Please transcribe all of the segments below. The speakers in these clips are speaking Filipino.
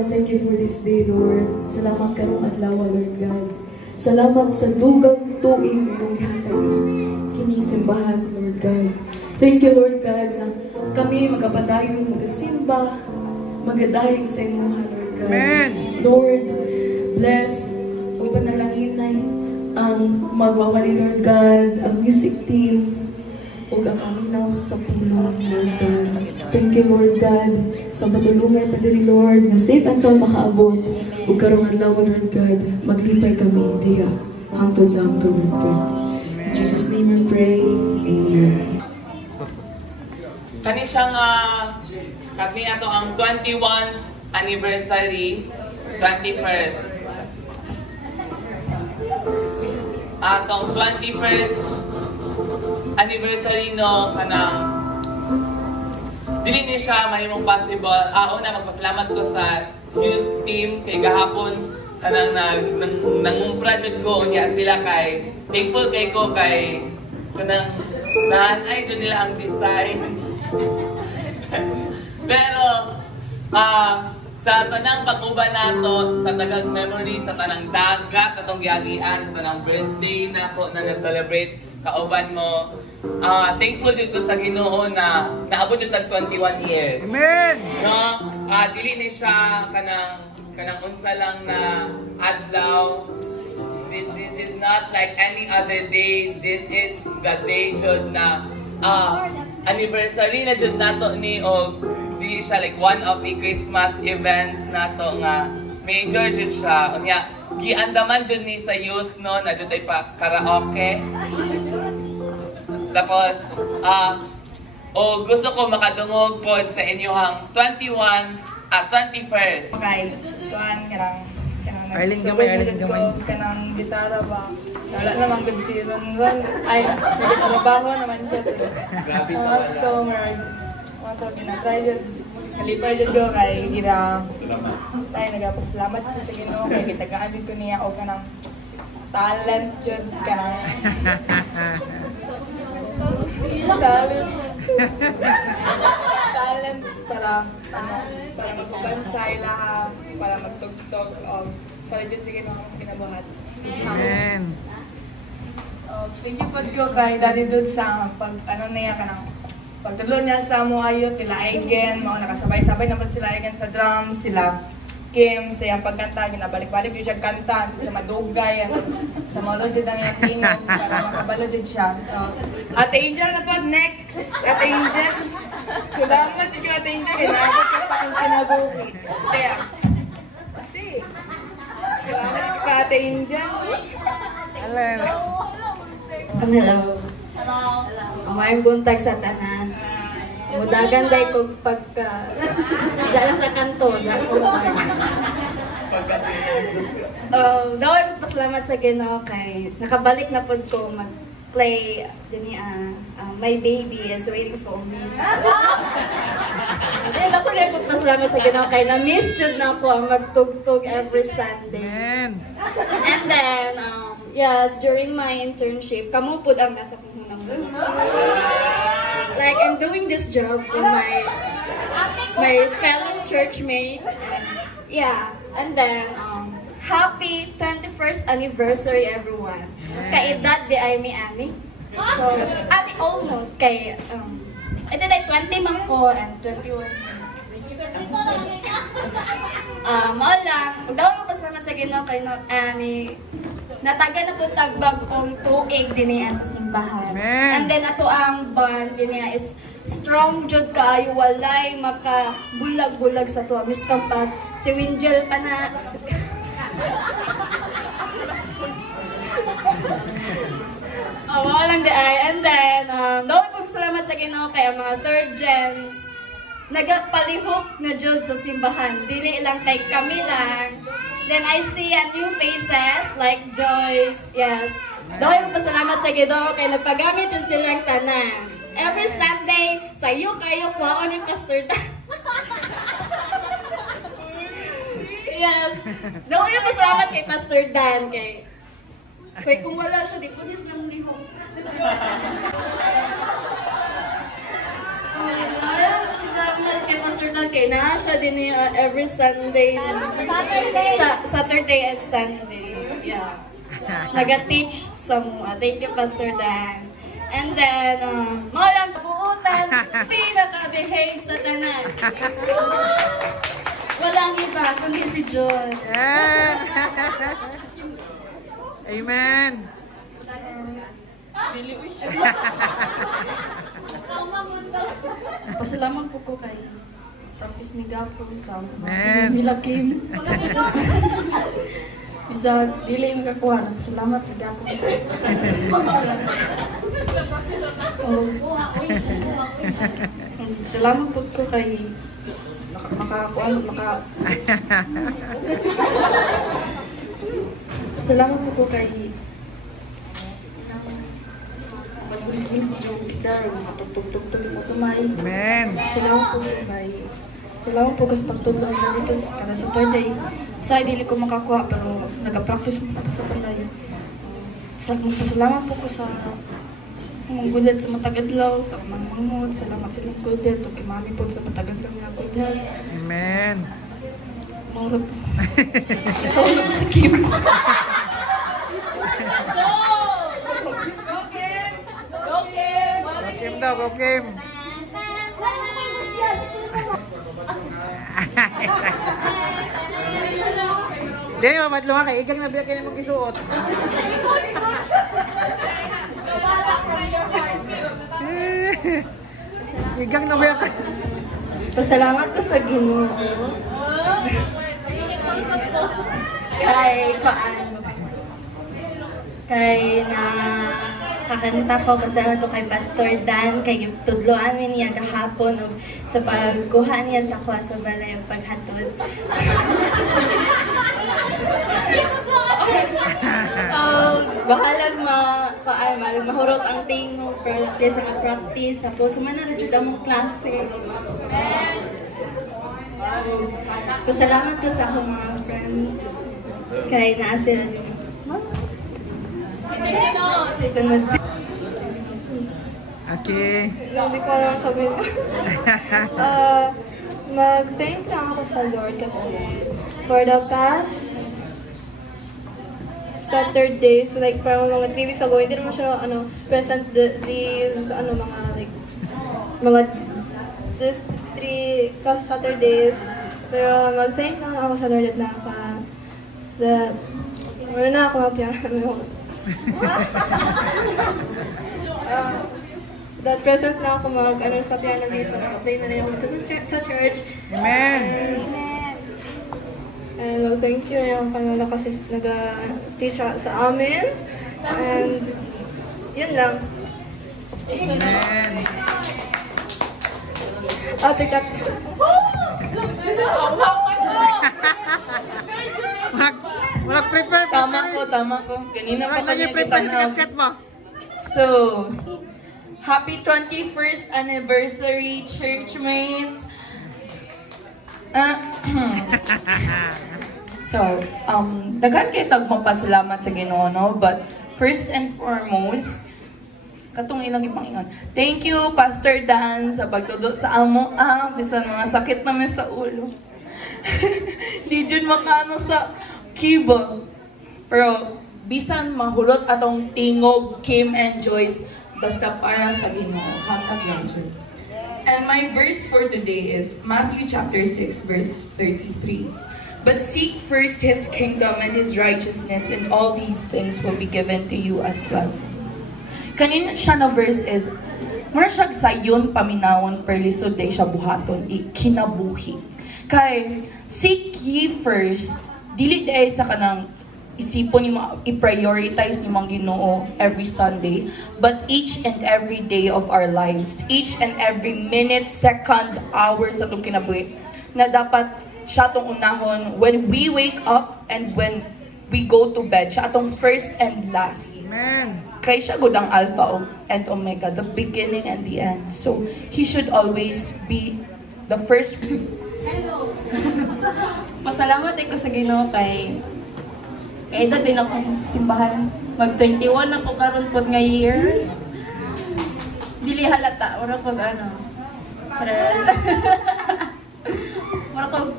God, thank you for this day, Lord. Salamat karong adlaw, Lord God. Salamat sa dugang tuig mong gihatag kining simbahan, Lord God. Thank you, Lord God, na kami magapadayon, magasimba, magadayeg sa imuha, Lord God. Amen. Lord, bless o panalanginay ang magwawali, Lord God, ang music team, o ang aminaw sa puno, Lord God. Thank you, Lord God, sa patulungan pa diri, Lord, na safe and sound makaabot. O karong adlaw, Lord God, maglipay kami, diya, hangtod sa hangtod, Lord God. In Jesus' name we pray, Amen. Kani siyang kani ato ang 21st anniversary, 21st. Atong 21st anniversary no kanang dili ni siya mahimong possible. Una magpasalamat ko sa youth team kay gahapon kanang nangumpra jud ko unya sila kay thankful kay ko kay kanang naanay jud nila ang design. Pero sa tanang pag-uban nato, sa tagang memory, sa tanang dagat, sa tong giagian, sa tanang birthday na ako na na-celebrate kauban mo, thankful jud ko sa Ginoo na naabot jud tag 21 years. Amen. No, dili ni siya kanang unsa lang na adlaw. This is not like any other day. This is the day jud na anniversary na jud nato ni og di siya like one of the Christmas events nato nga major jud siya. Unya giandaman jud ni sa youth no na jud ay pa karaoke. Tapos o gusto ko makadungog pod sa inyong 21st. Okay, tuan kanang Arling gamay, arling gamay. kanang gitara ba. Wala namang good si Ron. Ay, nagtrabaho naman siya. Grabe sa wala. Wato ginatry yun. Kalipar yun ko kay gira. Tayo nagapasalamat ko sa Ginoo kay gitagaan din ko niya o kanang talent yun kanang talent para magbansay lahat, para magtugtog para dyan sige na akong kinabuhat. Amen. Thank you po ko kay Daddy Dude sa pag niya kanang pagtulong niya sa mo ayot nila Aigen, mga nakasabay-sabay naman sila Aigen sa drums, sila Kim sa iyang pagkanta, ginabalik-balik yung siya kanta sa madugay, sa malod din ang iyang pinog para makabalod din siya. Ate Angel na po, next! Ate Angel! Salamat ikaw Ate Angel, ginabot ka sa aking kinabuhi. Kaya, ate, salamat ka Ate Angel. Hello. Hello. Umayong buntag sa tanan. Mudagan day kog pagka dala sa kanto, dala ko daway ko pasalamat sa Ginoo kay nakabalik na pod ko mag-play dinhi My Baby Is Waiting for Me. Then ako rin ko pasalamat sa Ginoo kay na-miss jud na ko ang magtugtog every Sunday. Amen. And then yes, during my internship, kamo pud ang nasa kong hunang. Like I'm doing this job for my fellow church mates. Yeah, and then happy 21st anniversary everyone. Kay edad di ay mi ani. So, ani almost kay and then ay 20 man ko and 21. Mao lang, daw ko pasalamat sa Ginoo kay ani nataga na po tagbag-ong tuig din niya sa simbahan. Amen. And then ato ang band din niya is strong jud kaayo, walay makabulag-bulag sa tuwa. Miss Kampag, si Winjel pa na. Wala lang di ay. And then, daw ko salamat sa Ginoo kay ang mga third gens nagapalihok na jud sa simbahan. Dili lang kay kami lang. Then I see new faces like Joyce. Yes. Dahil ko pasalamat sa Ginoo kay nagpagamit yun silang tanan. Every Sunday, sayo kayo kuwaon ni Pastor Dan. Yes. Dahil ko pasalamat kay Pastor Dan kay kung wala siya, di po niya silang lihok. Salamat kay Pastor Pastor Dan kay na siya din every Sunday. Saturday and Sunday. Yeah. Naga-teach sa mga. Thank you, Pastor Dan. And then, mga lang sa buutan, pinaka-behave sa tanan. Walang iba, kundi si John. Yeah. Amen. Pasalamat po ko kay Practice Migapon sa Amen. nila Kim. Bisa dili makakuha. Salamat Migapon. Salamat po ko kay Salamat po ko kay Amen. Salamat po kasi pagtulong na dito kada Saturday. Sa dili ko makakuha pero nag-practice ko pa sa palayo. Salamat po ko sa mga gulat sa Matagadlaw, sa mga mangod. Salamat sa mga gulat o kay mami po sa Matagadlaw na gulat. Amen. Maurot. Sa ulo ko si Kim. Kim daw, go Kim. Hindi, mamadlo ka kay igang nabiyak kayo mong isuot. Igang nabiyak ka. Pasalamat ko sa Ginoo. Kay na kakanta ko kasama ko kay Pastor Dan, kay tudlo amin niya gahapon og sa pagkuha niya sa kuha sa balay og paghatod. Bahalag mahurot ang tingog, practice nga practice, tapos sumana na jud ang klase. Pasalamat ko sa akong mga friends kay naa sila ni Sunod. Okay. Hindi ko lang sabihin. Mag-thank lang ako sa Lord kasi for the past Saturdays, like parang mga 3 weeks ago, hindi naman siya present these this 3 past Saturdays. Pero mag-thank lang ako sa Lord at meron na ako happy. That present na ako sa piano dito. Play na rin ako sa church. Amen. And mag-thank you rin ako kanila kasi nag-teach sa amin. And yun lang. Amen. Ate Kat. Wala prepare. Tama ko. Kanina pa Wala kanya prepare kita sa chat mo. So, happy 21st anniversary, churchmates. So, daghan kayo magpasalamat sa Ginoo, no? But first and foremost, katong ilang ipangingon. Thank you, Pastor Dan, sa pagtudot sa amo. Bisan mga sakit namin sa ulo. Di dyan makano sa keyboard. Pero, bisan mahulot atong tingog, Kim and Joyce, basta para sa Ginoo. Hatag lang siya. And my verse for today is Matthew chapter 6, verse 33. But seek first His kingdom and His righteousness, and all these things will be given to you as well. Kanina siya na verse is, mura siya sayon paminawon per lisod day siya buhaton, ikinabuhi. Kay, seek ye first, dili day sa kanang isipon nimo i-prioritize nimong Ginoo every Sunday, but each and every day of our lives, each and every minute, second, hour sa itong kinabuhi, na dapat siya itong unahon when we wake up and when we go to bed. Siya itong first and last. Amen. Kaya siya good ang Alpha and Omega, the beginning and the end. So, He should always be the first. Hello! Pasalamat ko sa Ginoo kay edad din akong simbahan. Mag-21 ako karon pod nga year. Dili halata, ora pag Charot. ako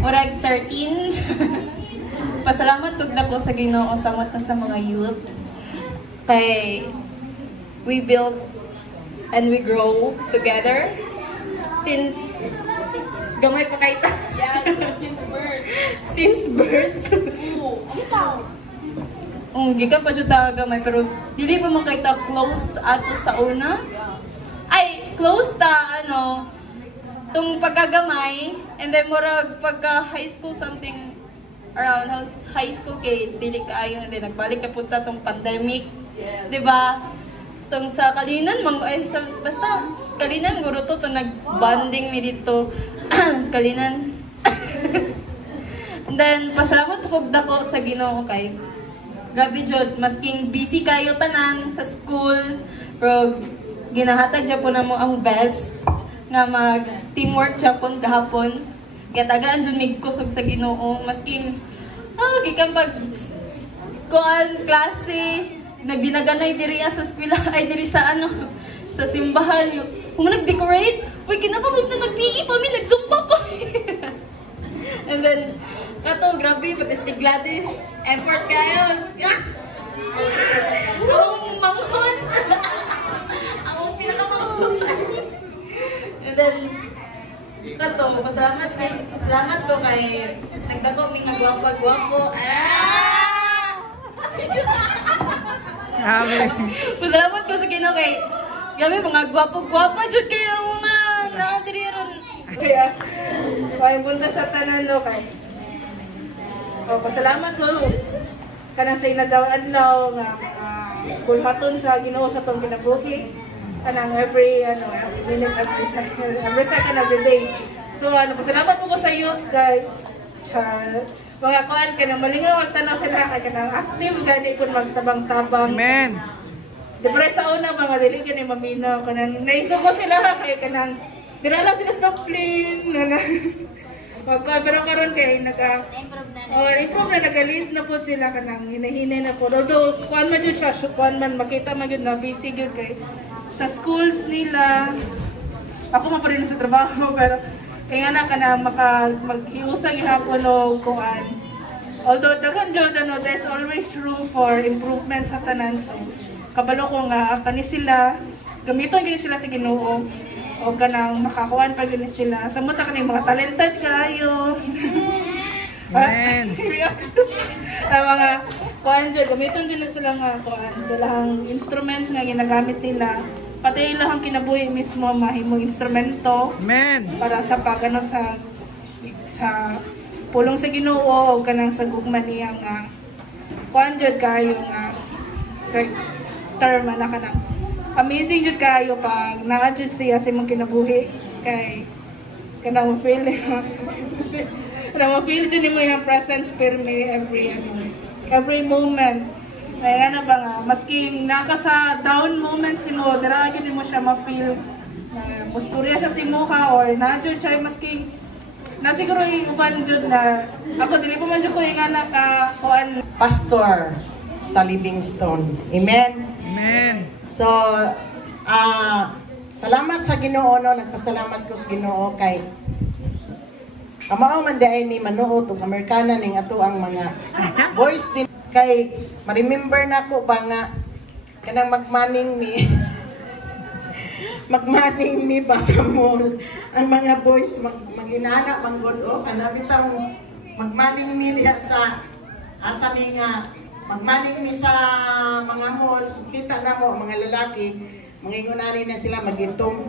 murag 13. Pasalamat tug na ko sa Ginoo samot na sa mga youth. Kay we build and we grow together since gamay pa kay ta. Yeah, since birth. Since birth. Gikan pa jud ta gamay pero dili pa man kay ta close ato sa una. Ay, close ta ano tung pagkagamay and then murag pagka high school something around high school kay dili kaayo and then nagbalik ka punta tong pandemic. Di ba? Tong sa Kalinan basta Kalinan guro to nag-bonding ni dito. Kalinan. And then pasalamat ko dako sa Ginoo kay grabe jud masking busy kayo tanan sa school pero ginahatag jud po namo ang best nga mag teamwork japon gahapon. Kaya tagaan jud mig kusog sa Ginoo masking gikan pag kuan klase nagdinaganay diri sa eskwela ay diri sa ano sa simbahan kung nag-decorate uy kinapamod na nag-PE pa mi nag-zumba pa. And then kato grabe pati Gladys effort kayo ang manghon ang pinakamanghon. And then kato salamat ko kay nagdago mi nga gwapo. Salamat ko sa Ginoo kay grabe mga gwapo jud kayo mga naadiriron. Kaya punta sa tanan no kay pasalamat ko kanang sa inadlaw nga bulhaton sa Ginoo sa tong kinabuhi kanang every minute every second every day. So pasalamat ko sa youth kay mga kuan kanang malingaw ang tanaw sila kay kanang active gani pud magtabang-tabang. Amen. Depre sa una mga dili gani maminaw kanang naisugo sila kay kanang dira lang sila sa plane pero karon kay improve na nagalit na po sila kanang hinahinay na po. Although kuan man jud siya kuan man makita man jud na busy jud kay sa schools nila. Ako man pa rin sa trabaho pero kaya na kanang maghiusag gihapon og kuan. Although daghan jud there's always room for improvement sa tanan. So kabalo ko nga kani sila gamiton gini sila sa Ginoo o kanang makakuan pa gini sila. Samot kaning mga talented kayo. Amen. Ang mga kuan jud gamiton din sila nga kuan silang instruments nga ginagamit nila. Pati ilang kinabuhi mismo mahimong instrumento. Amen. Para sa pagano sa pulong sa Ginoo o kanang sa gugma niya nga kuan jud kayo nga term na kanang amazing jud kayo pag naa-jud siya sa imong kinabuhi kay kanang feel jud nimo yung presence firme every moment. Kaya na ba nga, maski naka sa down moments nimo, dira gyud nimo siya ma-feel musturya siya si Muha or na-jud siya maski na siguro yung uban jud na ako dili pa man jud ko yung anak kuan pastor sa Livingstone. Amen. Amen. So salamat sa Ginoo no, nagpasalamat ko sa Ginoo kay kamao man daay ni manuot ug Amerikana ning ato ang mga voice din kay ma-remember na ko ba nga kanang magmaning mi ba sa mall ang mga boys maginana manggod o kana bitaw magmaning mi diha sa asa mi nga magmaning mi sa mga malls kita na mo mga lalaki mangingunani na sila magintong.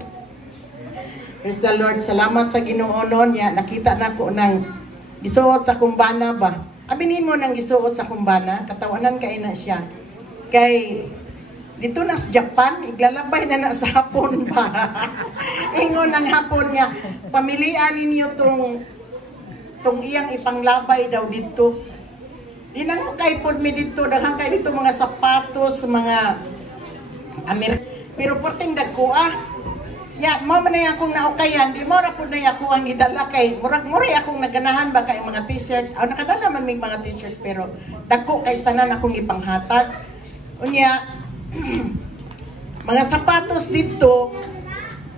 Praise the Lord. Salamat sa Ginoo nun ya nakita na ko nang gisuot sa kumbana ba. Abinin mo nang gisuot sa kumbana, katawanan kay na siya. Kay dito na sa Japan, iglalabay na sa hapon ba. Ingon ng hapon nga, pamilian ninyo tong iyang ipanglabay daw dito. Di nang mo kay pod mi dito, daghang kay dito mga sapatos, mga pero porting dagko ya, mo man na akong naukayan, di mo ra pud na ako ang idala kay murag-muri akong naganahan ba kay mga t-shirt. Nakadala man may mga t-shirt pero dagko kay tanan akong ipanghatag. Unya mga sapatos dito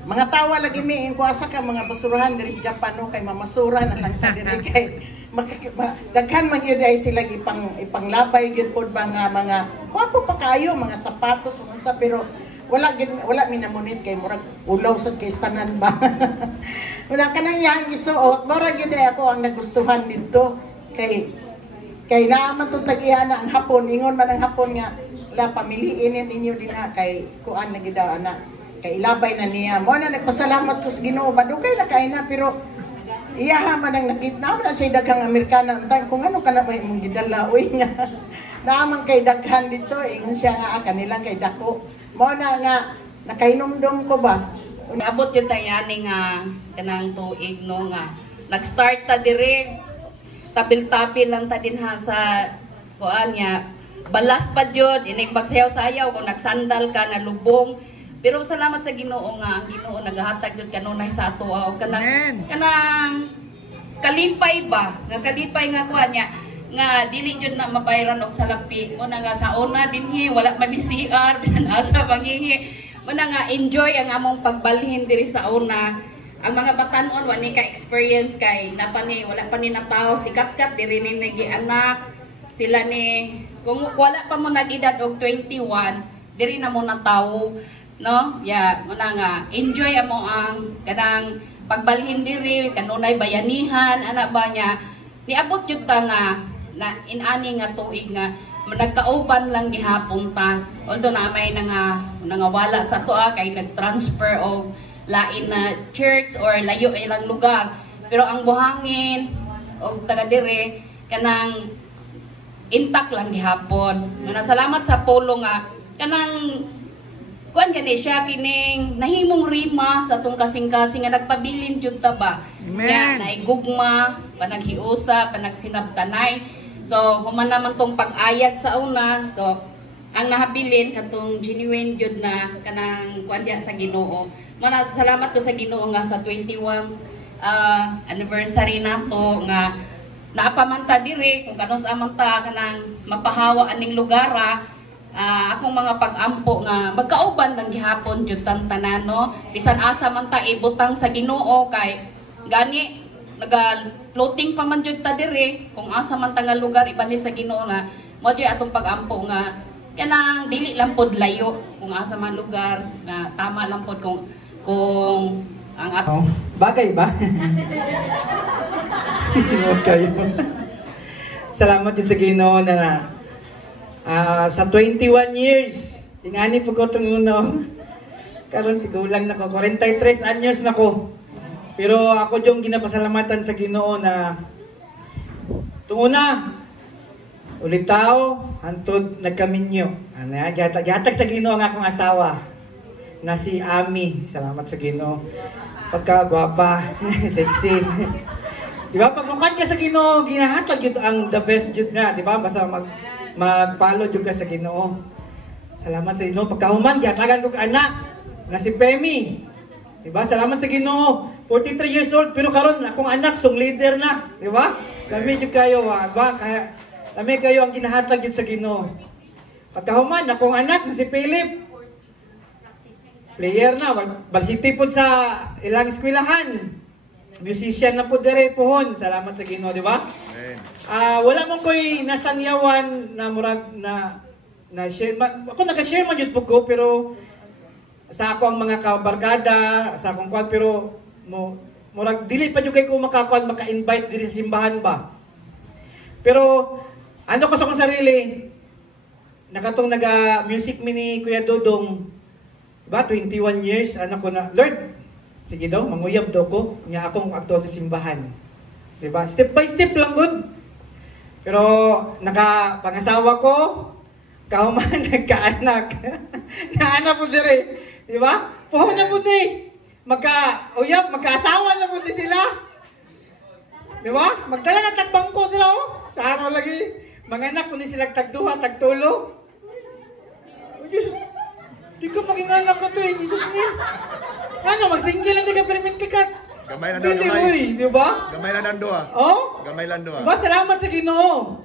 mga tawa lagi mi ko asa ka mga basurahan diri sa Japan no kay mamasura na lang ta diri kay daghan man gyud ay sila ipanglabay gyud pod mga wapo pa kayo mga sapatos unsa pero wala mi namunit kay murag ulaw sad kay tanan ba. Wala ka nang yang gisuot murag gyud ako ang nagustuhan dito kay naaman to tag-iyana ang hapon ingon man ang hapon nga la pamiliin ninyo din na kay kuan na gidaw ana kay ilabay na niya mo na nagpasalamat ko sa Ginoo badugay na kay na pero iya man ang nakita na sa daghang Amerikana untang kung ano kana may mong gidala uy nga naaman kay daghan dito ingon siya nga kanila kay dako mo na nga nakainomdom ko ba abot yung tayani nga kanang tuig no nga nag-start ta dire tabil-tabil lang ta din ha sa kuan nga balas pa jud inig pagsayaw-sayaw kung nagsandal ka na lubong pero salamat sa Ginoo nga ang Ginoo nagahatag jud kanunay sa ato og kanang kalipay ba nga kalipay nga kuan nga dili jud na mabayran og salapi mo na nga sa una dinhi wala man ni CR bisan asa manghihi mo na nga enjoy ang among pagbalhin diri sa una ang mga batan-on wala ni ka experience kay napani wala pa ni natawo si Katkat diri ni nagianak sila ni kung wala pa mo nag-edad og 21 diri na mo natawo no muna nga enjoy amo ang kanang pagbalhin diri kanunay bayanihan ana ba niya niabot jud ta nga na inani nga tuig nga nagkauban lang gihapon ta although na may nangawala sa to kay nag-transfer og lain na church or layo ilang lugar pero ang buhangin og taga diri kanang intact lang gihapon. Salamat sa polo nga kanang kuan gani siya kining nahimong rima sa atong kasing-kasing nga nagpabilin jud ta ba. Nga naigugma, panaghiusa, panagsinabtanay. So human naman tong pag-ayag sa una. So ang nahabilin katong genuine jud na kanang kuan diya sa Ginoo. Salamat ko sa Ginoo nga sa 21 anniversary nato nga naapamanta diri kung kanos amanta kanang mapahawa aning lugara akong mga pag-ampo nga magkauban lang gihapon jud tanan no bisan asa man ta ibutang sa Ginoo kay gani naga-floating pa man jud ta diri kung asa man ta nga lugar ibanin sa Ginoo na mo jud atong pag-ampo nga kanang dili lang pod layo kung asa man lugar nga tama lang pod kung ang bagay ba? Okay. Salamat din sa Ginoo na sa 21 years ingani po ko itong karon tigulang na ko 43 anyos na ko pero ako yung ginapasalamatan sa Ginoo na tunguna ulit tao hantod nagkaminyo gatag sa Ginoo ang akong asawa na si Ami salamat sa Ginoo pagkagwapa sexy. Diba? Pag mukha ka sa Ginoo, ginahatag yun ang the best jud nga, diba? Basta mag-follow jud ka sa Ginoo. Salamat sa Ginoo. Pagkahuman, gihatagan ko ka anak na si Pemi. Diba? Salamat sa Ginoo. 43 years old, pero karon akong anak, song leader na. Diba? Lami jud kayo, diba? Kaya, lami kayo ang ginahatag jud sa Ginoo. Pagkahuman, akong anak na si Philip. Player na, varsity po sa ilang eskwelahan. Musician na po dire pohon. Salamat sa Ginoo, di ba? Wala mong ko'y nasangyawan na murag na share. Ako nag-share man yun po ko, pero sa ako ang mga kabarkada, sa akong kwan, pero murag dili pa nyo kayo kung maka-invite diri sa simbahan ba. Pero ano ko sa akong sarili, nakatong naga-music mini Kuya Dodong, diba? 21 years, ano ko na, Lord, sige daw, manguyab daw ko, nga akong aktual sa simbahan. Diba? Step by step lang good. Pero, nakapangasawa ko, kauman, nagkaanak. Naanak po dire. Diba? Puho na po di. Magka-uyab, magkaasawa na po di sila. Diba? Magdala na tagbangko sila, oh. Sa araw lagi. Mga anak po di sila tagduha, tagtulo. Oh, Jesus. Di ka maging anak ka to eh, Jesus niya. Ano, mag-single lang di ka permit ka. Gamay lang daw, gamay. Di ba? Gamay lang daw. Oh? Gamay lang daw. Diba, salamat sa Ginoo.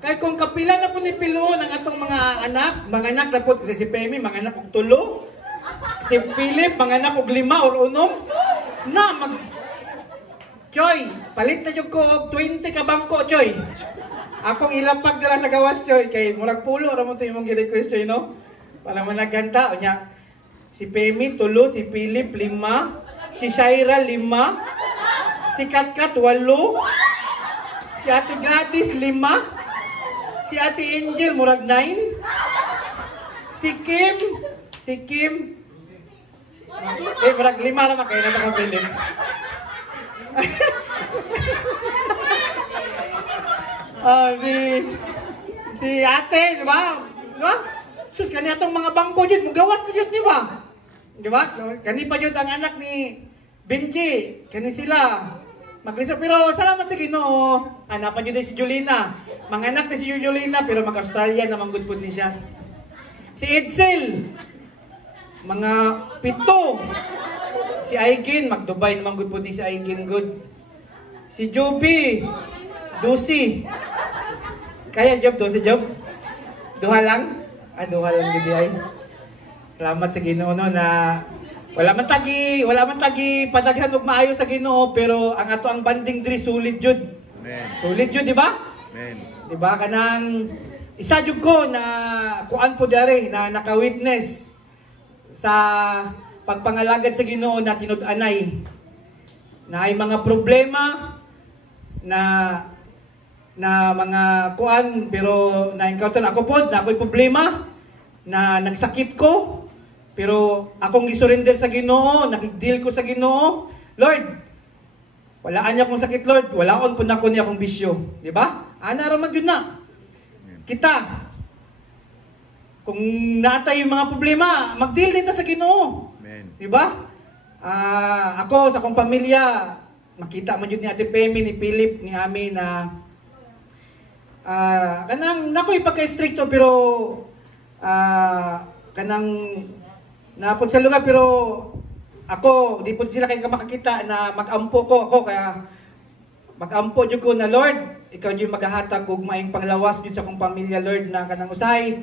Kahit kung kapila na po ni Piloon ang atong mga anak na po, si Pemi, mga anak kong tulo. Si Philip, manganak og 5 or 6 na mag Choy, palit na jud ko og 20 ka bangko, Choy. Akong ilapag dira sa gawas, Choy, kay murag pulo ra mo to imong gi-request, Choy, no? Para managanda unya. Si Pemi 3, si Philip 5, si Shaira 5, si Katkat 8, si Ate Gladys 5, si Ate Angel murag 9, si Kim murag 5 ra kay na ka Philip. Si ate, di ba? Di ba? Sus, kani atong mga bangko dyan, mugawas na dyan, di ba? Di ba? Kani pa dyan ang anak ni Benji, kani sila. Maglisod, pero salamat sa Ginoo. Hanapan dyan si Julina. Mga anak na si Julina, pero mag-Australia naman good po ni siya. Si Edsel, mga 7. Si Aigin, mag-Dubai naman good po ni si Aigin good. Si Joby, 12. Kaya job, 12 job? Duha lang? Duha lang gidi ay. Salamat sa Ginoo no, na wala man tagi padaghan og maayo sa Ginoo, pero ang ato ang banding diri sulit jud. Amen. Sulit jud, di ba? Amen. Di ba kanang isa jud ko na kuan po dere na naka-witness sa pagpangalagad sa Ginoo na tinud-anay na ay mga problema na mga kuan, pero na-encounter ako po na ako'y problema na nagsakit ko, pero akong gisurrender sa Ginoo, nakigdeal ko sa Ginoo. Lord, walaan niya akong sakit, Lord, walaon po na ko niya akong bisyo, di ba? Ana raman yun na kita, kung natay yung mga problema, mag-deal din ta sa Ginoo, di ba? Ako sa akong pamilya, makita mo yun ni Ate Pemi, ni Philip, ni Ami na kanang nakoy pagka-stricto, pero kanang napod sa lugar, pero ako di po sila kay makakita na mag-ampo ko ako, kaya mag-ampo jud ko na Lord, ikaw jud maghahatag og maayong panglawas jud sa akong pamilya, Lord, na kanang usay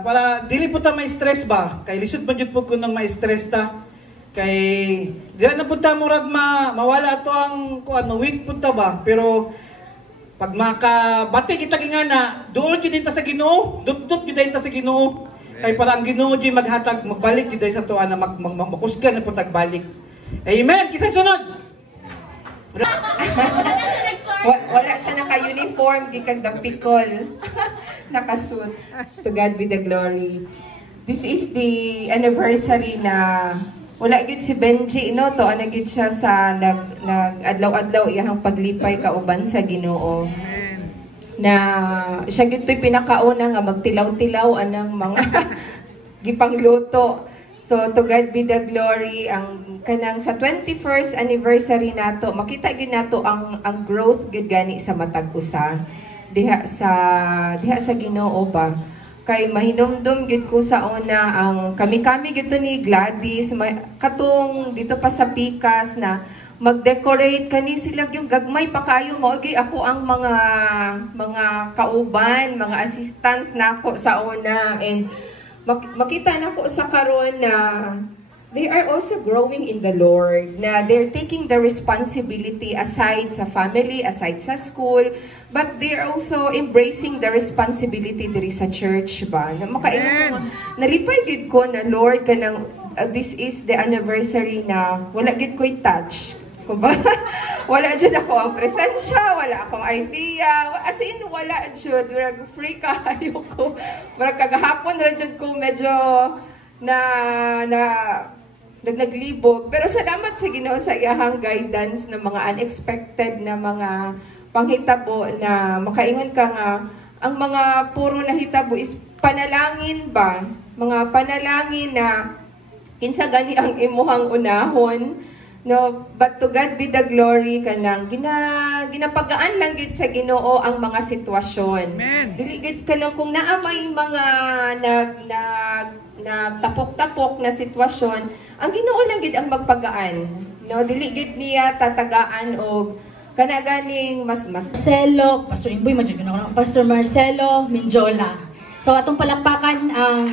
para dili po ta may stress ba, kay lisod man jud po ko nang may stress ta, kay dili na punta murag mawala ato ang kuan, ma-weak punta ba, pero pag makabati kita gingana, doon jud ta sa Ginoo, dutdut jud ta sa Ginoo. Kay para ang Ginoo jud maghatag, magbalik jud sa tuwa na makusgan na pud tagbalik. Amen. Kisay sunod. Wala siya naka-uniform, di kag dapikol. Nakasuit. To God be the glory. This is the anniversary na wala gyud si Benji, no, to ana gyud siya sa nag-adlaw-adlaw iyang paglipay kauban sa Ginoo. Na siya gyud to'y pinakauna nga magtilaw-tilaw anang mga gipangluto. So to God be the glory. Ang kanang sa 21st anniversary nato, makita gyud nato ang growth gyud gani sa matag usa diha sa Ginoo ba. Kay mahinomdom gid ko sa una ang kami gid to ni Gladys katong dito pa sa Pikas na mag-decorate kani sila yung gagmay pa kayo mo gi ako ang mga kauban, mga assistant nako sa una, and makita nako sa karon na they are also growing in the Lord, na they're taking the responsibility aside sa family, aside sa school, but they're also embracing the responsibility diri sa church ba. Na nalipay gid ko na Lord kanang this is the anniversary na wala gid ko'y touch. Kuba? Wala dyan ako ang presensya, wala akong idea. As in, wala dyan. Free kayo ko. Kagahapon na dyan ko medyo naglibog. Pero salamat sa Ginoo sa iyahang guidance ng mga unexpected na mga panghitabo na makaingon ka nga ang mga puro na hitabo is panalangin ba? Mga panalangin na kinsa gani ang imuhang unahon. No, but to God be the glory kanang ginapagaan lang gid sa Ginoo ang mga sitwasyon. Dili gid kanang kung naa may mga nagtapok-tapok na sitwasyon, ang Ginoo lang gid ang magpagaan. No, dili gid niya tatagaan og kana ganing mas Marcelo, Pastor Imboy, Pastor Marcelo Minjola. So atong palakpakan ang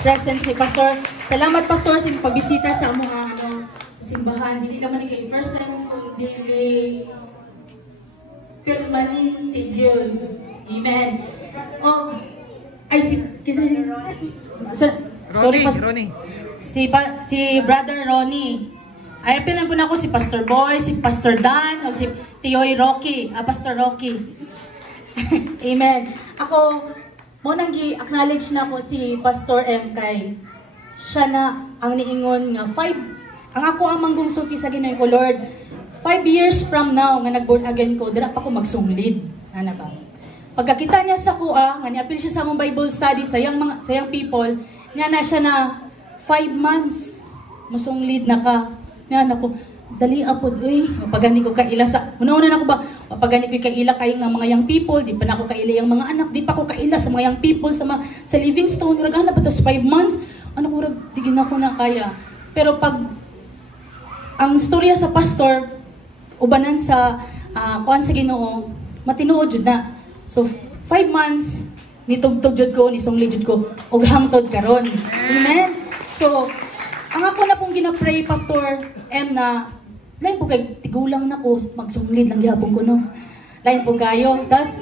presence ni Pastor. Salamat Pastor sa pagbisita sa mga sa simbahan. Hindi naman kayo first time kung dili permanente yun. Amen. Oh, ay Ronnie. Si Brother Ronnie. Ay pinan po na ako si Pastor Boy, si Pastor Dan, o si Tioy Rocky, Pastor Rocky. Amen. Ako, mo nang gi-acknowledge na ko si Pastor M kay siya na ang niingon nga 5, ang ako ang manggungsulti sa Ginoo ko, Lord, 5 years from now nga nag-born again ko, dira pa ko magsumlid. Ana ba? Pagkakita niya sa kuha, nga niapil siya sa mong Bible study sa yang people, niya na siya na 5 months masunglid na ka. Yan ako, dali apod, pagani ko kaila sa, una-una na ako ba, pagani ko kaila kayo nga mga young people, di pa na ako kaila yung mga anak, di pa ako kaila sa mga young people, sa Livingstone, ragana pa, tapos 5 months, ano ko, digin ako na kaya. Pero pag, ang storya sa pastor, ubanan sa, kuan sa Ginoo, matinuod jud na. So, 5 months, nitugtog jud ko, nisunglid jud ko, og hangtod karon. Amen? So, ang ako na pong ginapray, Pastor M, na lain po kay tigulang na ko, magsumlid lang gihapon ko, no? Lain po kayo. Tapos,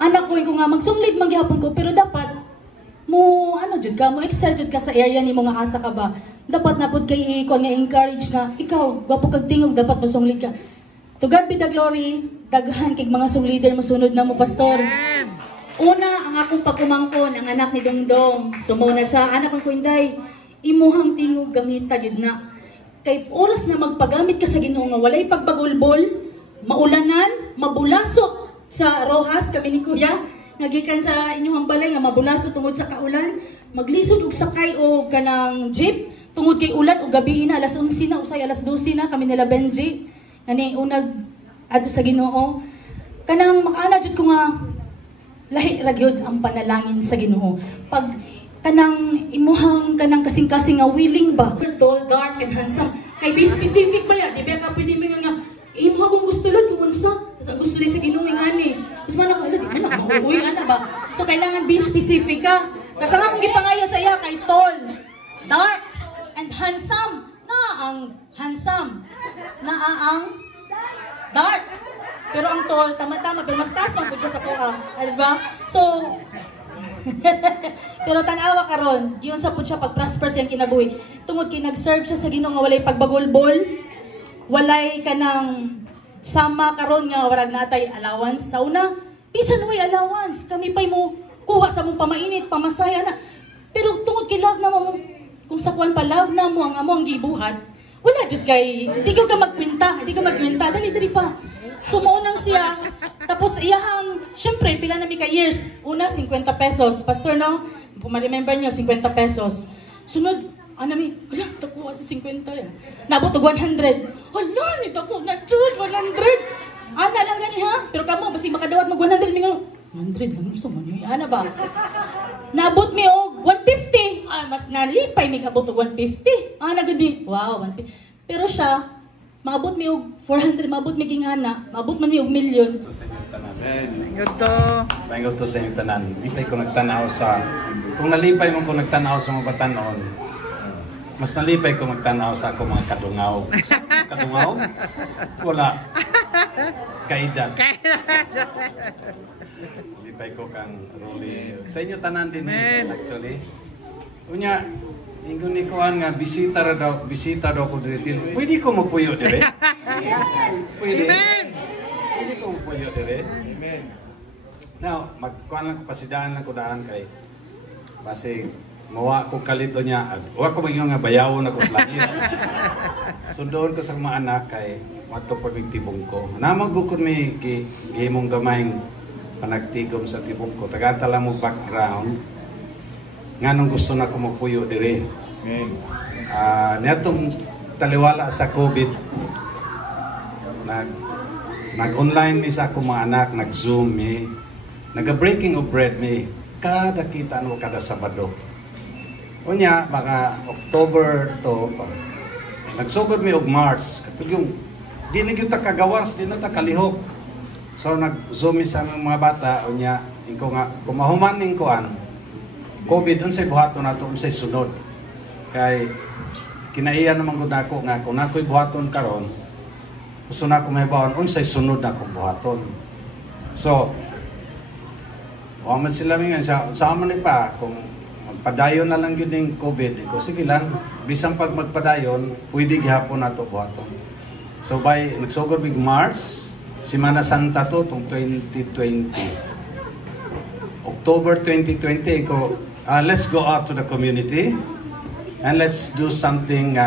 anak ko nga magsumlid man gihapon ko, pero dapat mo, jud ka, mo excel jud ka sa area ni mga asa ka ba? Dapat na po kay nga encourage na, ikaw, gwapo kag tingog, dapat masumlid ka. To God be the glory, daghan kay mga sumlider masunod na mo, Pastor. Una, ang akong pagkumangkon, ang anak ni Dongdong, sumo na siya, anak ko Inday, imuhang tingog gamita yun na. Kay oras na magpagamit ka sa Ginoo nga walay pagbagulbol, maulanan, mabulasok sa Rojas kami ni Kuya, nagikan sa inyong balay nga mabulasok tungod sa kaulan, maglisod og sakay o kanang jeep tungod kay ulan o gabi na alas 11 na usay alas 12 na kami nila Benji. Ani unag adto sa Ginoo. Kanang makaana jud ko nga lahi ra gyud ang panalangin sa Ginoo. Pag kanang imuhang kanang kasing-kasing nga willing ba tall, dark and handsome kay be specific ba ya di ba ka pwede mo nga imuhang kung gusto lang kung unsa sa gusto din sa Ginoo ani mas man ako di man ako uy ana ba so kailangan be specific ka kasi nga kung gipangayo sa iya kay tall, dark and handsome na ang handsome na ang dark pero ang tall tama-tama pero mas taas man pud siya sa kuha di ba so pero tanawa karon, giyon sa pud siya pag-prosper siyang kinabuhi. Tungod kay nag-serve siya sa Ginoo nga walay pagbagulbol, walay kanang sama karon nga warag natay allowance sa una. Bisan way allowance, kami pay mo kuha sa mong pamainit, pamasaya na. Pero tungod kay love na mo, kung sa kuan pa love na mo ang among gibuhat, wala jud kay di ka magkwenta, dali pa. Sumuunang siya, tapos iyahang, syempre, pila na mi ka years. Una, 50 pesos. Pastor, no? Kung ma-remember nyo, 50 pesos. Sunod, mi, wala, takuha sa 50 yan. Nabot og 100. Hala, nito ko na jud, 100. Ana lang gani ha? Pero kamo, basi makadawat mag 100, mi nga, 100 lang, gusto mo nyo, ana ba? Nabot mi og 150. Mas nalipay mi kabot og 150. Nagod mi, wow, 150. Pero siya, maabot mi og 400, maabot mi gingana, maabot man mi og milyon. Thank to sa inyong tanan. Lipay ko nagtanaw sa, kung nalipay mo ko nagtanaw sa mga batanon, mas nalipay ko magtanaw sa ako mga kadungaw. Kadungaw? Wala. Kaida. Lipay ko kang Rolly. Sa inyo tanan din actually. Unya, ingon ni Kuan nga bisita daw ko diri. Pwede ko mapuyo diri? Pwede. Pwede ko mapuyo diri? Amen. Now, magkuan lang ko pasidaan lang ko daan kay base mawa ko kalito niya. Wa ko maging nga bayawon ako sa langit. Sundoon ko sa mga anak kay matupod ng tibong ko. Namag ko may gihimong gamayng panagtigom sa tibong ko. Tagatala mo background nganong gusto na ko mapuyo diri. Netong taliwala sa COVID, nag-online mi sa akong mga anak, nag-Zoom mi, nag-breaking of bread mi, kada kita no kada Sabado. Unya, baka October to, nagsugod mi og March, katong yung, di na yung takagawas, di na takalihok. So nag-Zoom mi sa mga bata, unya, iko nga, kumahuman ning kuan, COVID unsay buhaton nato unsay sunod. Kay kinaiya naman gud nako nga kung ako'y buhaton karon, gusto na ko mahibawon unsay sunod na akong buhaton. So, wa man sila mingan sa man ni pa kung magpadayon na lang yun ng COVID, ko sige lang, bisang pag magpadayon, pwede gihapon na ito buhaton. So by, nagsugod big March, Semana Santa to, itong 2020. October 2020, ko, let's go out to the community and let's do something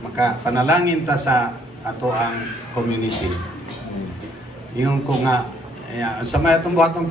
makapanalangin ta sa ato ang community. Yung ko nga, sa may atong buhatong